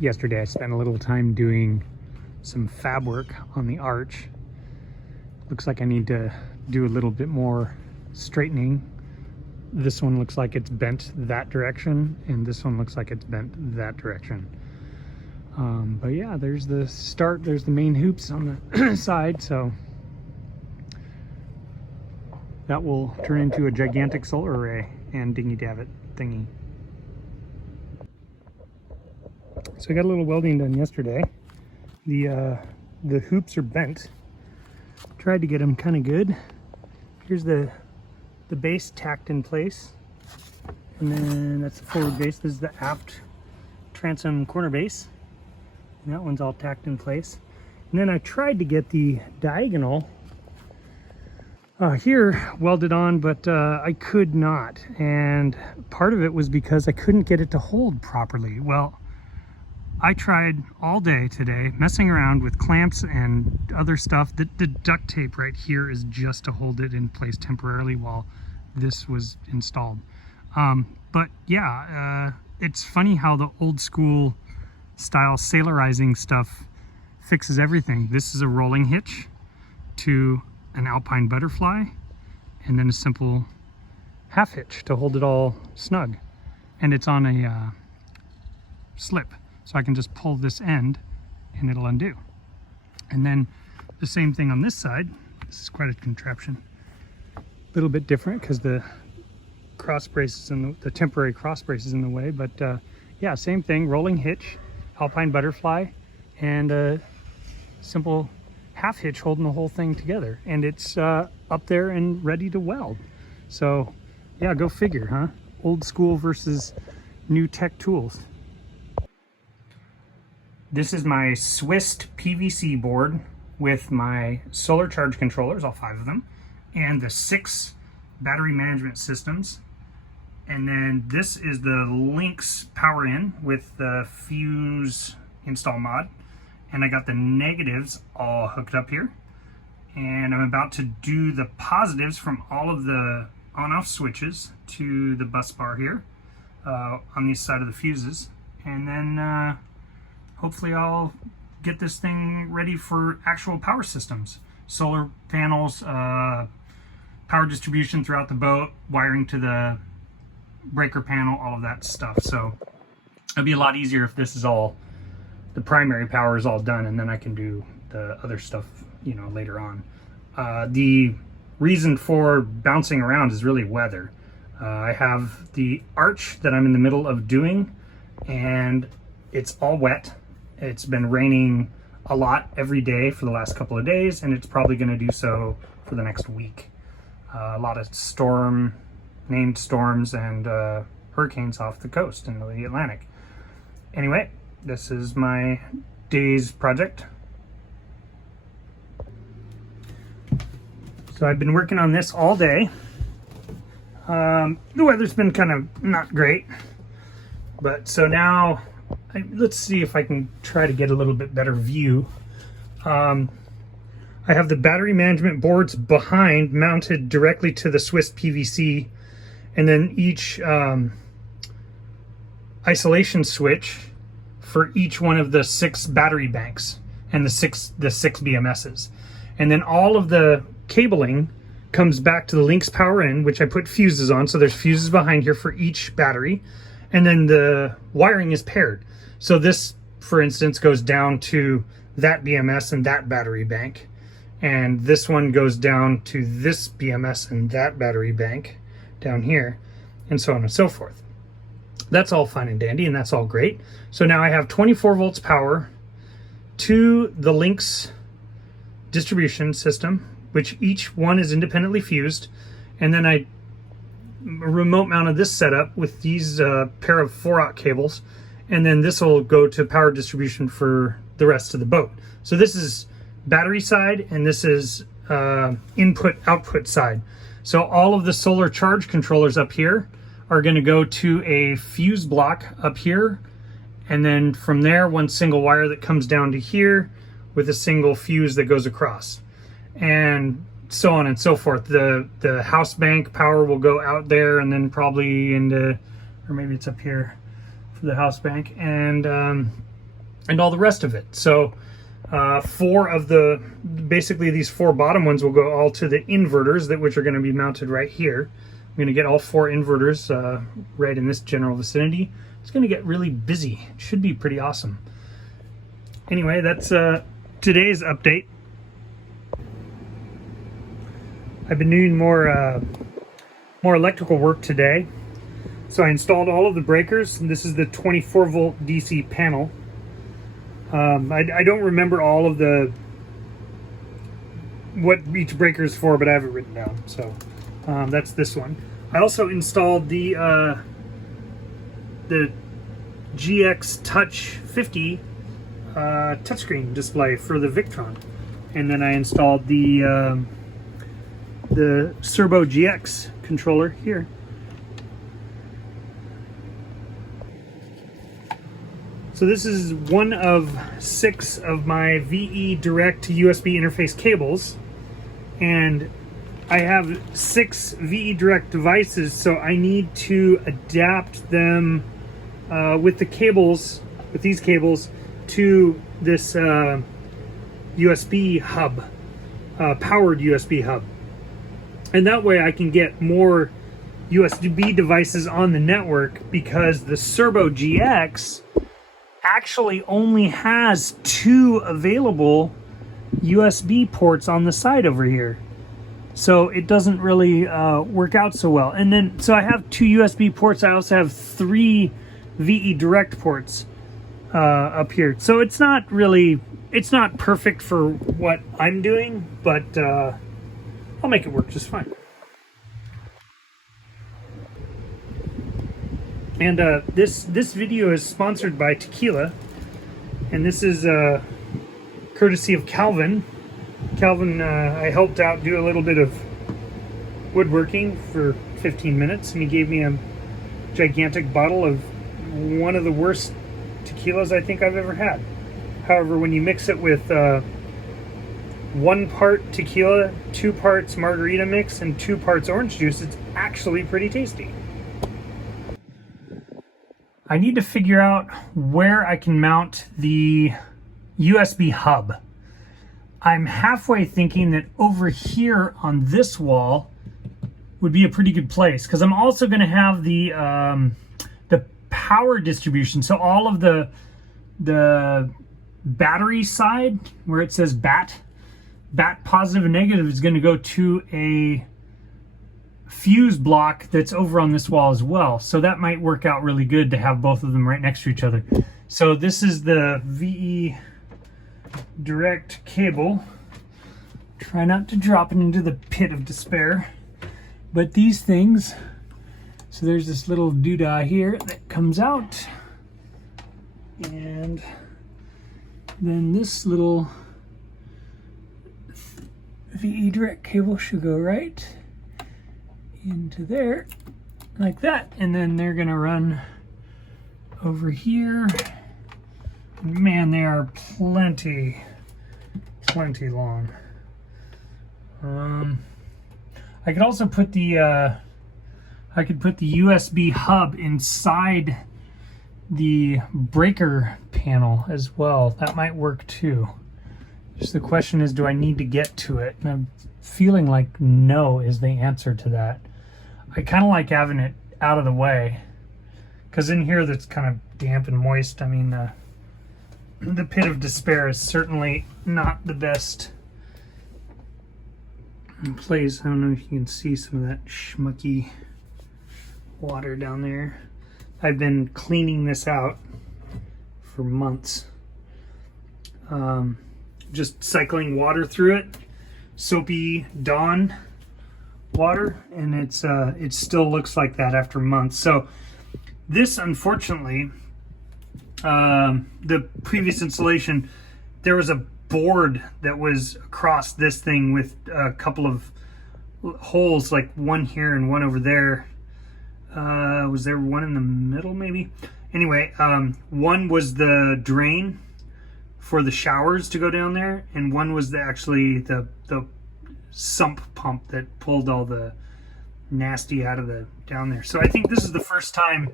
Yesterday I spent a little time doing some fab work on the arch. Looks like I need to do a little bit more straightening. This one looks like it's bent that direction, and this one looks like it's bent that direction. But yeah, there's the start, there's the main hoops on the side, so that will turn into a gigantic solar array and dingy-davit thingy. So I got a little welding done yesterday. The hoops are bent. Tried to get them kind of good. Here's the base tacked in place, and then that's the forward base. This is the aft transom corner base, and that one's all tacked in place. And then I tried to get the diagonal here welded on, but I could not, and part of it was because I couldn't get it to hold properly. Well, I tried all day today messing around with clamps and other stuff. The duct tape right here is just to hold it in place temporarily while this was installed. But yeah, it's funny how the old school style sailorizing stuff fixes everything. This is a rolling hitch to an Alpine butterfly, and then a simple half hitch to hold it all snug. And it's on a slip. So I can just pull this end and it'll undo. And then the same thing on this side. This is quite a contraption. A little bit different because the cross braces and the temporary cross braces in the way, but yeah, same thing, rolling hitch, Alpine butterfly, and a simple half hitch holding the whole thing together. And it's up there and ready to weld. So yeah, go figure, huh? Old school versus new tech tools. This is my Swiss PVC board with my solar charge controllers, all 5 of them, and the 6 battery management systems. And then this is the Lynx power in with the fuse install mod. And I got the negatives all hooked up here. And I'm about to do the positives from all of the on-off switches to the bus bar here on the side of the fuses. And then hopefully I'll get this thing ready for actual power systems. Solar panels, power distribution throughout the boat, wiring to the breaker panel, all of that stuff. So it'll be a lot easier if this is all, the primary power is all done, and then I can do the other stuff, you know, later on. The reason for bouncing around is really weather. I have the arch that I'm in the middle of doing, and it's all wet. It's been raining a lot every day for the last couple of days, and it's probably going to do so for the next week. A lot of named storms and hurricanes off the coast in the Atlantic. Anyway, this is my day's project. So I've been working on this all day. The weather's been kind of not great, but so now let's see if I can try to get a little bit better view. I have the battery management boards behind, mounted directly to the Swiss PVC, and then each isolation switch for each one of the 6 battery banks and the six BMSs. And then all of the cabling comes back to the Lynx power in, which I put fuses on. So there's fuses behind here for each battery. And then the wiring is paired. So this, for instance, goes down to that BMS and that battery bank. And this one goes down to this BMS and that battery bank down here, and so on and so forth. That's all fine and dandy, and that's all great. So now I have 24 volts power to the Lynx distribution system, which each one is independently fused. And then I remote mounted this setup with these pair of 4-aught cables, and then this will go to power distribution for the rest of the boat. So this is battery side, and this is input output side. So all of the solar charge controllers up here are going to go to a fuse block up here, and then from there one single wire that comes down to here with a single fuse that goes across, and so on and so forth. The house bank power will go out there and then probably into, or maybe it's up here for the house bank, and and all the rest of it. So four of the, basically these four bottom ones will go all to the inverters, that which are going to be mounted right here. I'm going to get all four inverters right in this general vicinity. It's going to get really busy. It should be pretty awesome. Anyway, that's today's update. I've been doing more electrical work today. So I installed all of the breakers, and this is the 24 volt DC panel. I don't remember all of what each breaker is for, but I have it written down. So that's this one. I also installed the GX Touch 50 touchscreen display for the Victron, and then I installed the Serbo GX controller here. So this is one of 6 of my VE direct to USB interface cables, and I have 6 VE direct devices, so I need to adapt them with the cables, with these cables, to this USB hub, powered USB hub. And that way I can get more USB devices on the network, because the Serbo GX actually only has 2 available USB ports on the side over here. So it doesn't really work out so well. And then, so I have 2 USB ports. I also have 3 VE direct ports up here. So it's not perfect for what I'm doing, but I'll make it work just fine. And this video is sponsored by Tequila, and this is courtesy of Calvin. Calvin, I helped out do a little bit of woodworking for 15 minutes, and he gave me a gigantic bottle of one of the worst tequilas I think I've ever had. However, when you mix it with 1 part tequila, 2 parts margarita mix, and 2 parts orange juice, it's actually pretty tasty. I need to figure out where I can mount the USB hub. I'm halfway thinking that over here on this wall would be a pretty good place, because I'm also going to have the power distribution. So all of the battery side, where it says bat positive and negative, is going to go to a fuse block that's over on this wall as well. So that might work out really good to have both of them right next to each other. So this is the VE direct cable. Try not to drop it into the pit of despair. But these things, so there's this little doodah here that comes out, and then this little VE direct cable should go right into there like that, and then they're gonna run over here. Man, they are plenty long. I could also put the USB hub inside the breaker panel as well. That might work too. Just the question is, do I need to get to it? And I'm feeling like no is the answer to that. I kind of like having it out of the way, because in here that's kind of damp and moist. I mean, the pit of despair is certainly not the best place. I don't know if you can see some of that schmucky water down there. I've been cleaning this out for months. Just cycling water through it, soapy Dawn water, and it still looks like that after months. So this, unfortunately, the previous installation, there was a board that was across this thing with a couple of holes, like one here and one over there. Was there one in the middle maybe? Anyway, one was the drain for the showers to go down there, and one was actually the sump pump that pulled all the nasty out of the down there. So I think this is the first time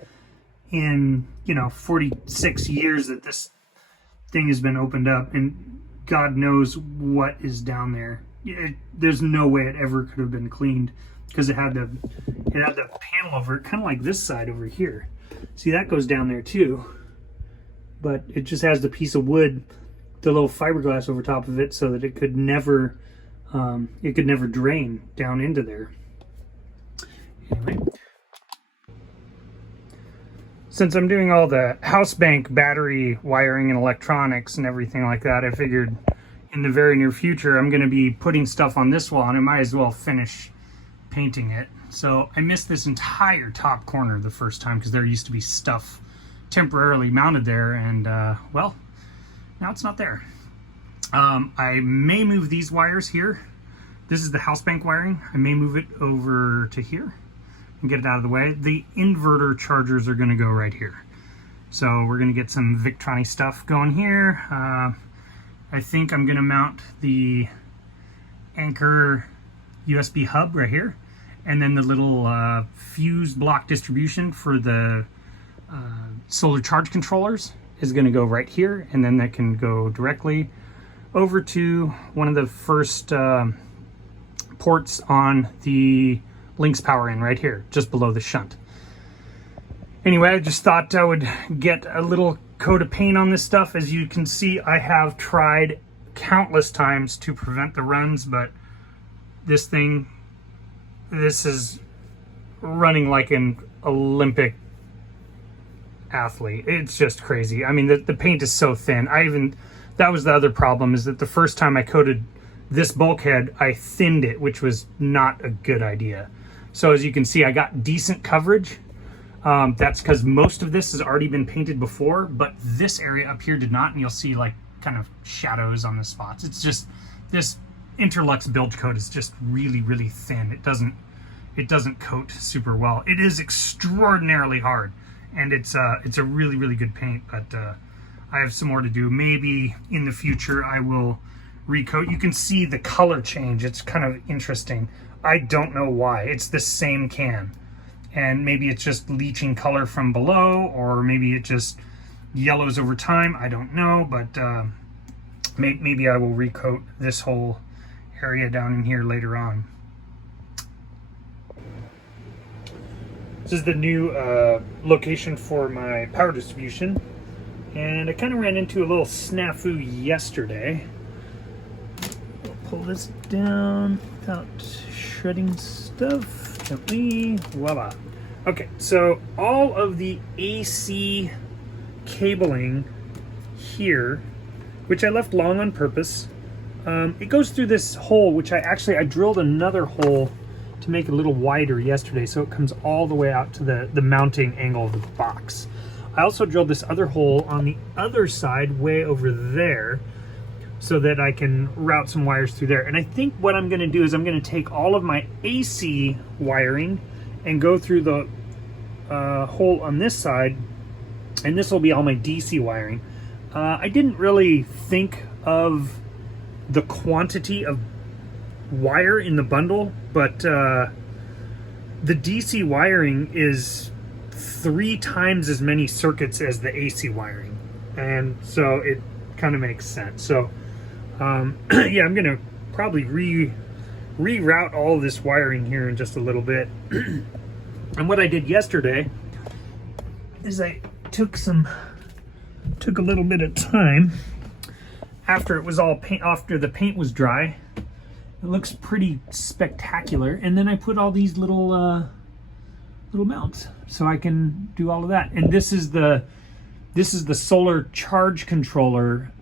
in 46 years that this thing has been opened up, and God knows what is down there. There's no way it ever could have been cleaned, because it had the panel over it, kind of like this side over here. See, that goes down there too, but it just has the piece of wood, the little fiberglass over top of it, so that it could never drain down into there. Anyway, since I'm doing all the house bank battery wiring and electronics and everything like that, I figured in the very near future I'm going to be putting stuff on this wall, and I might as well finish painting it. So I missed this entire top corner the first time because there used to be stuff temporarily mounted there, and well, now it's not there. I may move these wires here. This is the house bank wiring. I may move it over to here and get it out of the way. The inverter chargers are going to go right here. So we're going to get some Victronic stuff going here. I think I'm going to mount the Anker USB hub right here, and then the little fuse block distribution for the solar charge controllers is going to go right here, and then that can go directly over to one of the first ports on the Lynx power in right here, just below the shunt. Anyway, I just thought I would get a little coat of paint on this stuff. As you can see, I have tried countless times to prevent the runs, but this is running like an Olympic athlete. It's just crazy. I mean, the paint is so thin. That was the other problem, is that the first time I coated this bulkhead, I thinned it, which was not a good idea. So as you can see, I got decent coverage. That's because most of this has already been painted before, but this area up here did not, and you'll see like kind of shadows on the spots. It's just, this Interlux bilge coat is just really, really thin. It doesn't coat super well. It is extraordinarily hard, and it's a really, really good paint, but I have some more to do. Maybe in the future I will recoat. You can see the color change. It's kind of interesting. I don't know why. It's the same can, and maybe it's just leaching color from below, or maybe it just yellows over time. I don't know, but maybe I will recoat this whole area down in here later on. This is the new location for my power distribution, and I kind of ran into a little snafu yesterday. I'll pull this down without shredding stuff. Gently, voila. Okay, so all of the AC cabling here, which I left long on purpose, it goes through this hole, which I drilled another hole to make it a little wider yesterday, so it comes all the way out to the mounting angle of the box. I also drilled this other hole on the other side, way over there, so that I can route some wires through there. And I think what I'm going to do is I'm going to take all of my AC wiring and go through the hole on this side, and this will be all my DC wiring. I didn't really think of the quantity of wire in the bundle, but the DC wiring is 3 times as many circuits as the AC wiring, and so it kind of makes sense. So yeah, I'm gonna probably reroute all this wiring here in just a little bit. And what I did yesterday is I took a little bit of time after it was all after the paint was dry. It looks pretty spectacular, and then I put all these little mounts so I can do all of that. And this is the solar charge controller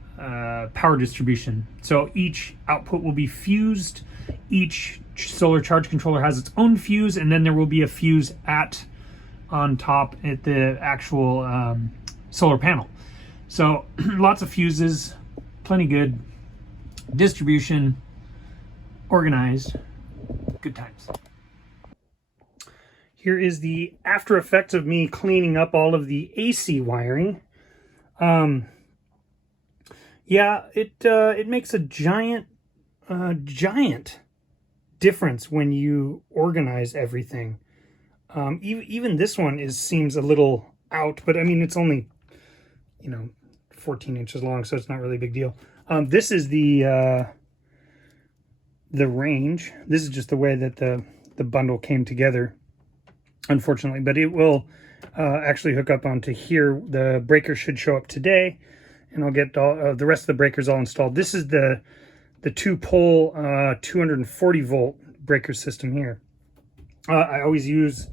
power distribution. So each output will be fused. Each solar charge controller has its own fuse, and then there will be a fuse on top at the actual solar panel. So lots of fuses, plenty good distribution, organized, good times. Here is the after effects of me cleaning up all of the AC wiring. Yeah, it makes a giant difference when you organize everything. Even this one seems a little out, but I mean, it's only, 14 inches long, so it's not really a big deal. This is the range. This is just the way that the bundle came together, unfortunately, but it will actually hook up onto here. The breaker should show up today, and I'll get all, the rest of the breakers all installed. This is the 2-pole 240 volt breaker system here. I always use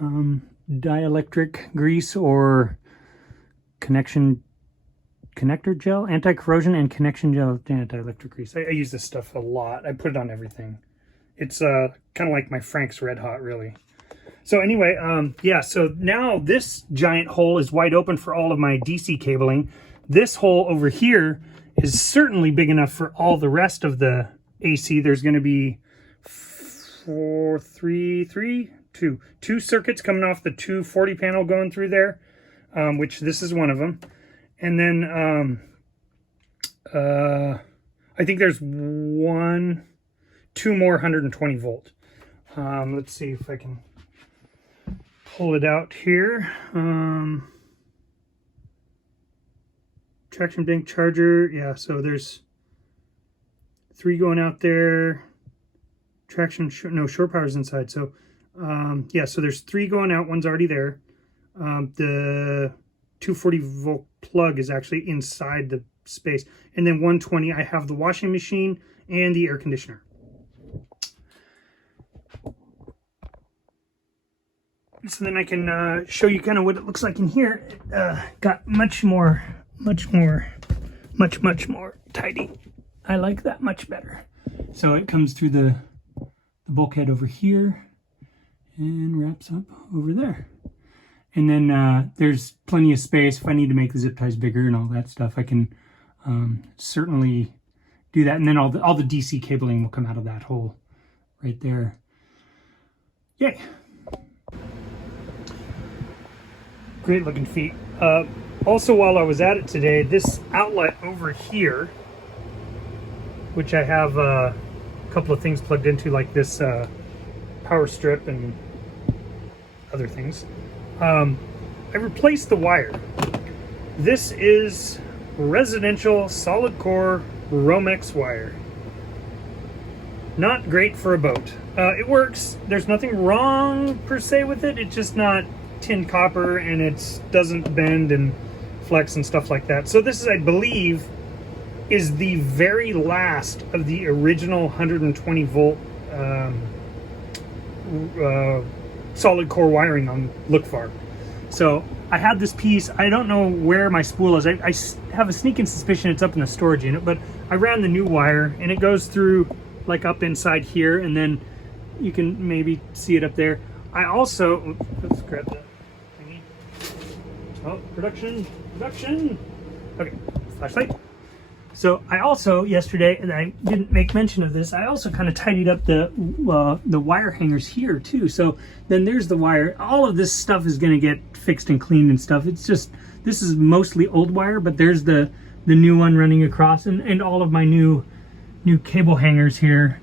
dielectric grease or connector gel, anti-corrosion, and connection gel dielectric grease. I use this stuff a lot. I put it on everything. It's kind of like my Frank's Red Hot, really. So anyway, yeah, so now this giant hole is wide open for all of my DC cabling. This hole over here is certainly big enough for all the rest of the AC. There's going to be two circuits coming off the 240 panel going through there, which this is one of them. And then I think there's two more 120 volt. Let's see if I can pull it out here. Traction bank charger, yeah, so there's 3 going out there. Traction, no, shore power's inside. So yeah, so there's 3 going out, one's already there. The 240 volt plug is actually inside the space, and then 120, I have the washing machine and the air conditioner. So then I can show you kind of what it looks like in here. It got much more tidy. I like that much better. So it comes through the bulkhead over here and wraps up over there. And then there's plenty of space. If I need to make the zip ties bigger and all that stuff, I can certainly do that. And then all the DC cabling will come out of that hole right there. Yay. Great looking feet. Also, while I was at it today, this outlet over here, which I have a couple of things plugged into, like this power strip and other things, I replaced the wire. This is residential solid core Romex wire. Not great for a boat. It works. There's nothing wrong per se with it. It's just not tin copper, and it doesn't bend and flex and stuff like that. So this is, I believe, is the very last of the original 120 volt solid core wiring on Lookfar. So I had this piece. I don't know where my spool is. I have a sneaking suspicion it's up in the storage unit, but I ran the new wire, and it goes through like up inside here, and then you can maybe see it up there. I also, let's grab that thingy. Oh, production. Okay, flashlight. So I also, yesterday, and I didn't make mention of this, I also kind of tidied up the wire hangers here too. So then there's the wire. All of this stuff is going to get fixed and cleaned and stuff. It's just, this is mostly old wire, but there's the new one running across, and all of my new cable hangers here.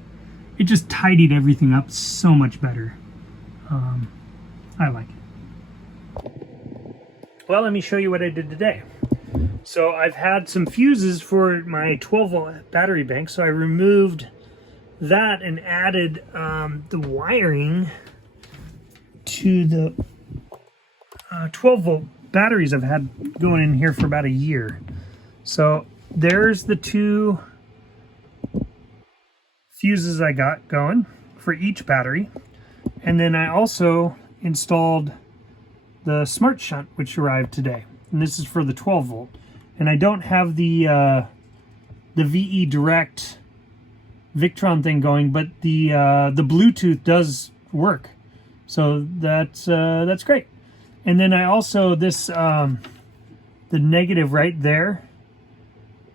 It just tidied everything up so much better. I like it. Well, let me show you what I did today. So I've had some fuses for my 12 volt battery bank, so I removed that and added the wiring to the 12 volt batteries I've had going in here for about a year. So there's the 2 fuses I got going for each battery. And then I also installed the smart shunt, which arrived today. And this is for the 12 volt. And I don't have the VE Direct Victron thing going, but the Bluetooth does work. So that's great. And then I also, the negative right there,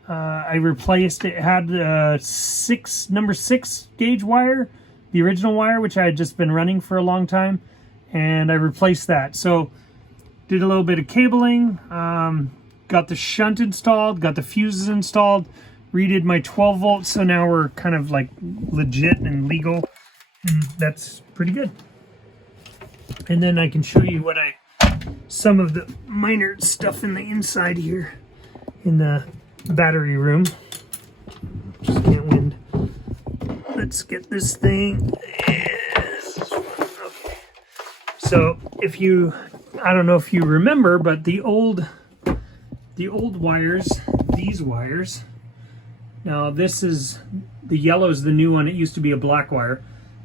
I replaced it. Had number 6 gauge wire, the original wire, which I had just been running for a long time, and I replaced that. So did a little bit of cabling, got the shunt installed, got the fuses installed, redid my 12 volts, so now we're kind of like legit and legal, and that's pretty good. And then I can show you some of the minor stuff in the inside here. in the battery room. Just can't win. Let's get this thing. Okay. So if you, I don't know if you remember, but the old wires, these wires, now this is, the yellow is the new one. It used to be a black wire,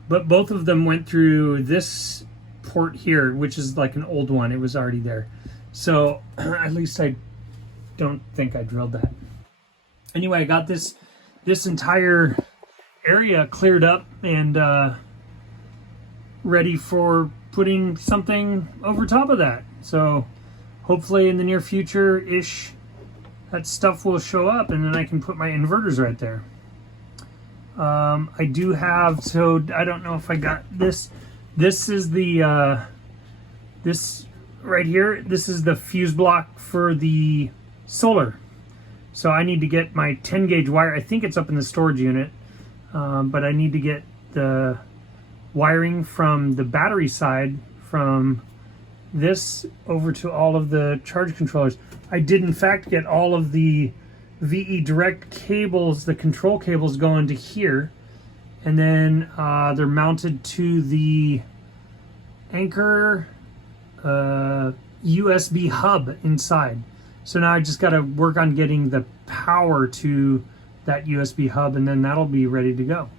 but both of them went through this port here, which is like an old one. It was already there. So at least I don't think I drilled that. Anyway, I got this entire area cleared up and ready for putting something over top of that. So hopefully in the near future-ish, that stuff will show up and then I can put my inverters right there. I do have, so I don't know if I got this. This is the, this right here, this is the fuse block for the solar. So I need to get my 10 gauge wire. I think it's up in the storage unit, but I need to get the wiring from the battery side from this over to all of the charge controllers. I did in fact get all of the VE direct cables, the control cables going to here, and then they're mounted to the Anker USB hub inside. So now I just got to work on getting the power to that USB hub, and then that'll be ready to go.